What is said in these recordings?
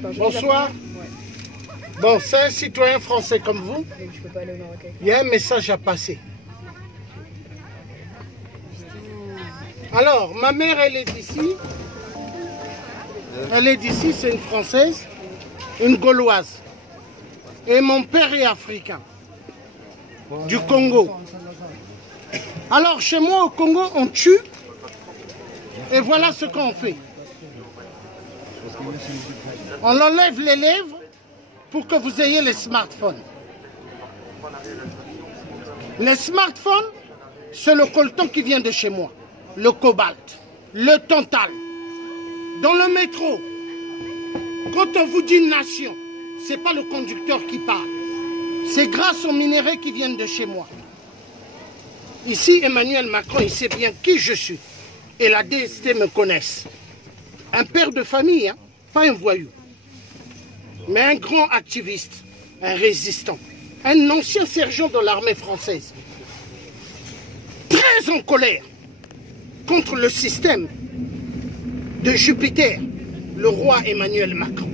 Bonsoir. Bon, c'est un citoyen français comme vous. Il y a un message à passer. Alors, ma mère, elle est d'ici. Elle est d'ici, c'est une Française, une Gauloise. Et mon père est africain, du Congo. Alors, chez moi, au Congo, on tue. Et voilà ce qu'on fait. On enlève les lèvres pour que vous ayez les smartphones. Les smartphones, c'est le coltan qui vient de chez moi. Le cobalt, le tantal. Dans le métro, quand on vous dit nation, ce n'est pas le conducteur qui parle. C'est grâce aux minéraux qui viennent de chez moi. Ici, Emmanuel Macron, il sait bien qui je suis. Et la DST me connaissent. Un père de famille, hein, pas un voyou. Mais un grand activiste, un résistant. Un ancien sergent de l'armée française. Très en colère contre le système de Jupiter, le roi Emmanuel Macron.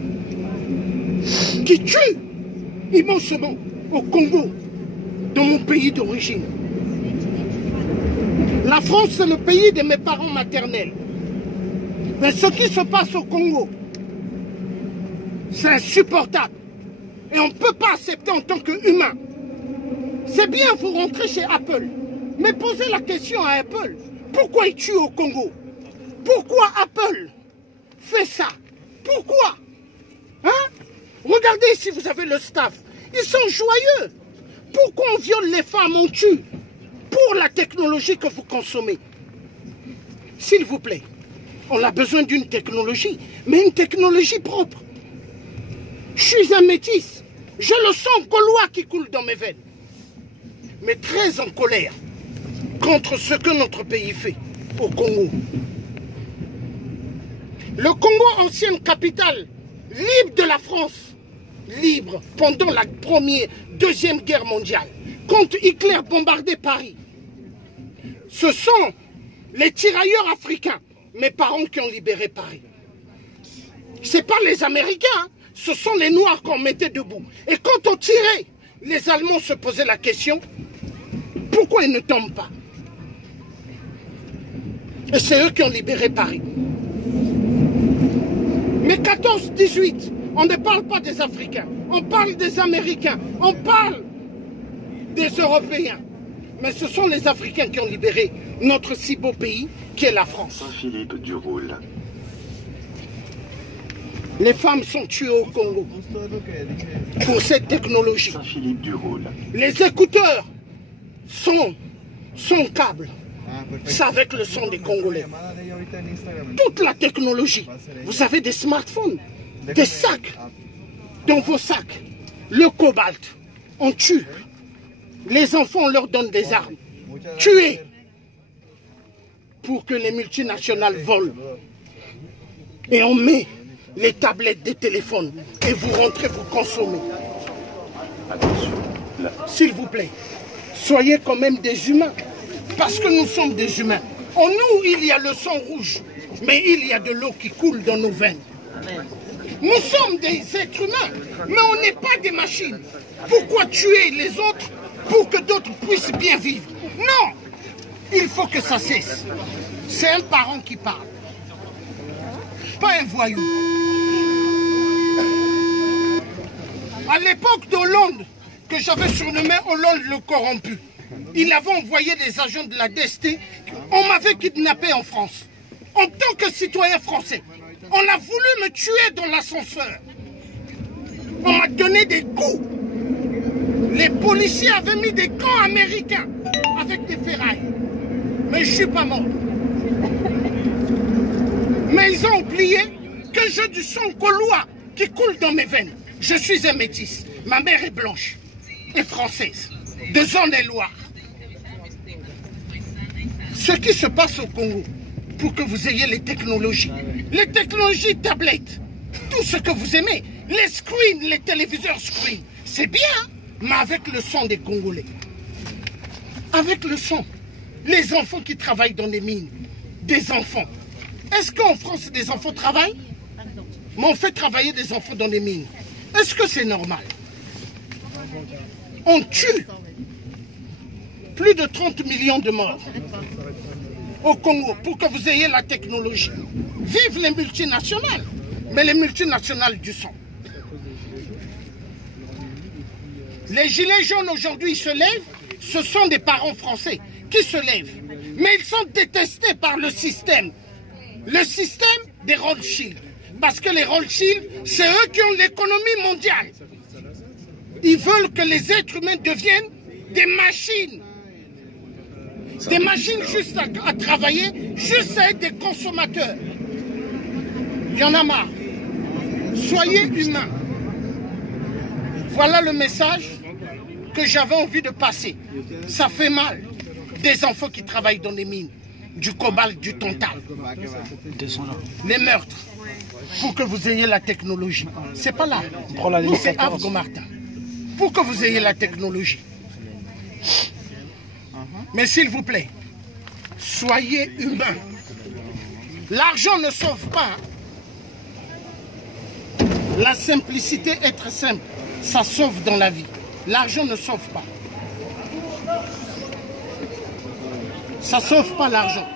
Qui tue immensément au Congo, dans mon pays d'origine. La France, c'est le pays de mes parents maternels. Mais ce qui se passe au Congo, c'est insupportable. Et on ne peut pas accepter en tant qu'humain. C'est bien, vous rentrez chez Apple. Mais posez la question à Apple. Pourquoi ils tuent au Congo? Pourquoi Apple fait ça? Pourquoi? Hein? Regardez ici, vous avez le staff. Ils sont joyeux. Pourquoi on viole les femmes, on tue? Pour la technologie que vous consommez. S'il vous plaît, on a besoin d'une technologie, mais une technologie propre. Je suis un métis. J'ai le sang gaulois qui coule dans mes veines. Mais très en colère contre ce que notre pays fait au Congo. Le Congo, ancienne capitale, libre de la France, libre pendant la Deuxième Guerre mondiale, quand Hitler bombardait Paris. Ce sont les tirailleurs africains, mes parents qui ont libéré Paris. Ce n'est pas les Américains, hein. Ce sont les Noirs qu'on mettait debout. Et quand on tirait, les Allemands se posaient la question, pourquoi ils ne tombent pas? Et c'est eux qui ont libéré Paris. Mais 14-18, on ne parle pas des Africains, on parle des Américains, on parle des Européens. Mais ce sont les Africains qui ont libéré notre si beau pays qui est la France. Saint-Philippe du Roule. Les femmes sont tuées au Congo pour cette technologie. Saint-Philippe du Roule. Les écouteurs sont câbles. C'est avec le son des Congolais. Toute la technologie. Vous avez des smartphones, des sacs. Dans vos sacs, le cobalt, on tue. Les enfants, on leur donne des armes. Tuer pour que les multinationales volent. Et on met les tablettes des téléphones et vous rentrez, vous consommez. S'il vous plaît, soyez quand même des humains. Parce que nous sommes des humains. En nous, il y a le sang rouge, mais il y a de l'eau qui coule dans nos veines. Nous sommes des êtres humains, mais on n'est pas des machines. Pourquoi tuer les autres pour que d'autres puissent bien vivre? Non! Il faut que ça cesse. C'est un parent qui parle. Pas un voyou. À l'époque d'Hollande, que j'avais surnommé Hollande le corrompu, il avait envoyé des agents de la DST. On m'avait kidnappé en France. En tant que citoyen français, on a voulu me tuer dans l'ascenseur. On m'a donné des coups. Les policiers avaient mis des camps américains avec des ferrailles. Mais je ne suis pas mort. Mais ils ont oublié que j'ai du sang gaulois qui coule dans mes veines. Je suis un métis. Ma mère est blanche et française, de Zone-et-Loire. Ce qui se passe au Congo, pour que vous ayez les technologies tablettes, tout ce que vous aimez, les screens, les téléviseurs screens, c'est bien, mais avec le sang des Congolais. Avec le sang. Les enfants qui travaillent dans les mines, des enfants. Est-ce qu'en France, des enfants travaillent? mais on fait travailler des enfants dans des mines. Est-ce que c'est normal? On tue plus de 30 millions de morts au Congo pour que vous ayez la technologie. Vive les multinationales, mais les multinationales du sang. Les gilets jaunes aujourd'hui se lèvent, ce sont des parents français qui se lèvent. Mais ils sont détestés par le système des Rothschild. Parce que les Rothschild, c'est eux qui ont l'économie mondiale. Ils veulent que les êtres humains deviennent des machines. Des machines juste à travailler, juste à être des consommateurs. Il y en a marre. Soyez humains. Voilà le message que j'avais envie de passer. Ça fait mal. Des enfants qui travaillent dans les mines, du cobalt, du tantal. Les meurtres. Pour que vous ayez la technologie. C'est pas là. Nous, c'est Avgo Martin. Pour que vous ayez la technologie. Mais s'il vous plaît, soyez humains. L'argent ne sauve pas. La simplicité, être simple, ça sauve dans la vie. L'argent ne sauve pas. Ça ne sauve pas l'argent.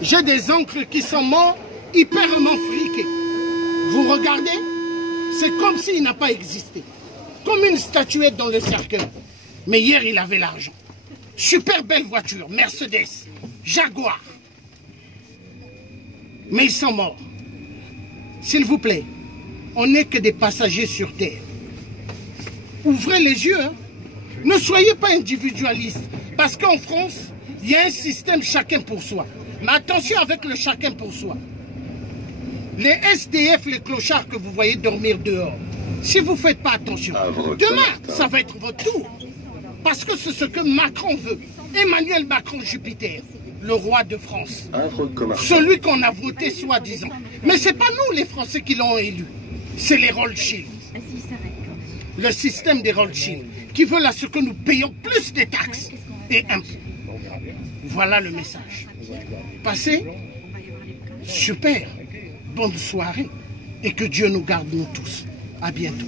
J'ai des oncles qui sont morts, hyperement friqués. Vous regardez, c'est comme s'il n'a pas existé. Comme une statuette dans le cercueil. Mais hier, il avait l'argent. Super belle voiture, Mercedes, Jaguar. Mais ils sont morts. S'il vous plaît, on n'est que des passagers sur Terre. Ouvrez les yeux. Hein. Ne soyez pas individualistes. Parce qu'en France, il y a un système chacun pour soi. Mais attention avec le chacun pour soi. Les SDF, les clochards que vous voyez dormir dehors, si vous ne faites pas attention, demain, ça va être votre tour. Parce que c'est ce que Macron veut. Emmanuel Macron Jupiter, le roi de France. Celui qu'on a voté soi-disant. Mais ce n'est pas nous les Français qui l'ont élu. C'est les Rothschild. Le système des Rothschild qui veulent à ce que nous payons plus de taxes et impôts. Voilà le message. Passez, super, bonne soirée et que Dieu nous garde nous tous. À bientôt.